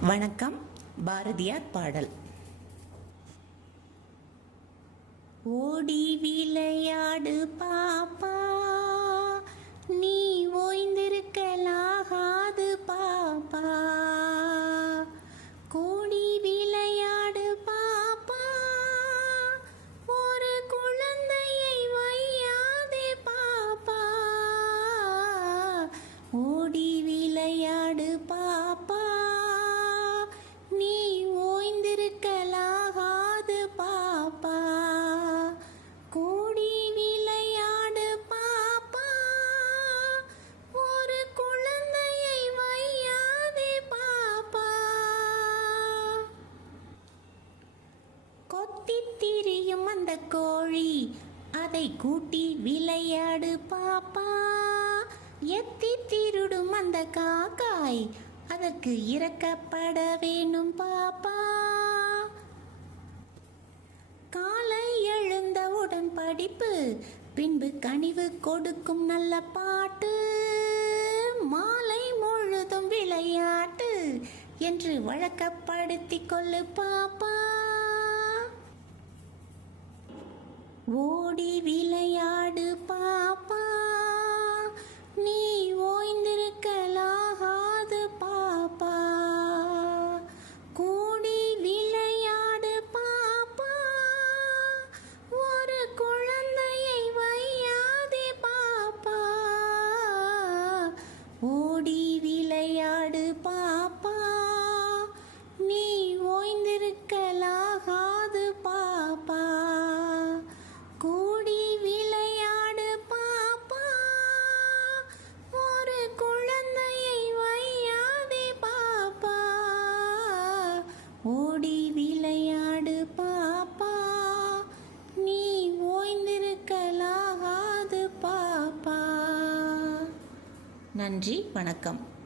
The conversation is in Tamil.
வணக்கம். பாரதியார் பாடல். ஓடி விளையாடு பாப்பா, நீ ஓய்ந்திருக்கலாகாது பாப்பா. கோடி விளையாடு பாப்பா, ஒரு குழந்தையை வையாதே பாப்பா. ஓடி விளையாடு பாப்பா, நீ ஓய்ந்திருக்கலாகாது பாப்பா. கோடி விளையாடு பாப்பா, ஒரு குழந்தையை வையாதே பாப்பா. கொத்தித் திரியும் அந்த கோழி, அதை கூட்டி விளையாடு பாப்பா. எத்தி திருடும் அந்த காக்காய், அதற்கு இறக்கப்பட வேணும் பாப்பா. காலை எழுந்தவுடன் படிப்பு, பின்பு கனிவு கொடுக்கும் நல்ல பாட்டு. மாலை முழுதும் விளையாட்டு என்று வழக்கப்படுத்திக் கொள்ளு பாப்பா. ஓடி விளையாடு பாப்பா, நீ ஓய்ந்திருக்கலாகாது பாப்பா. கூடி விளையாடு பாப்பா, ஒரு குழந்தையை வையாதே பாப்பா. ஓடி விளையாடு பாப்பா, நீ ஓய்ந்திருக்கலாகாது பாப்பா. கூடி விளையாடு பாப்பா, ஒரு குழந்தையை வையாதே பாப்பா. ஓடி விளையாடு பாப்பா, நீ ஓய்ந்திருக்கலாகாது பாப்பா. நன்றி, வணக்கம்.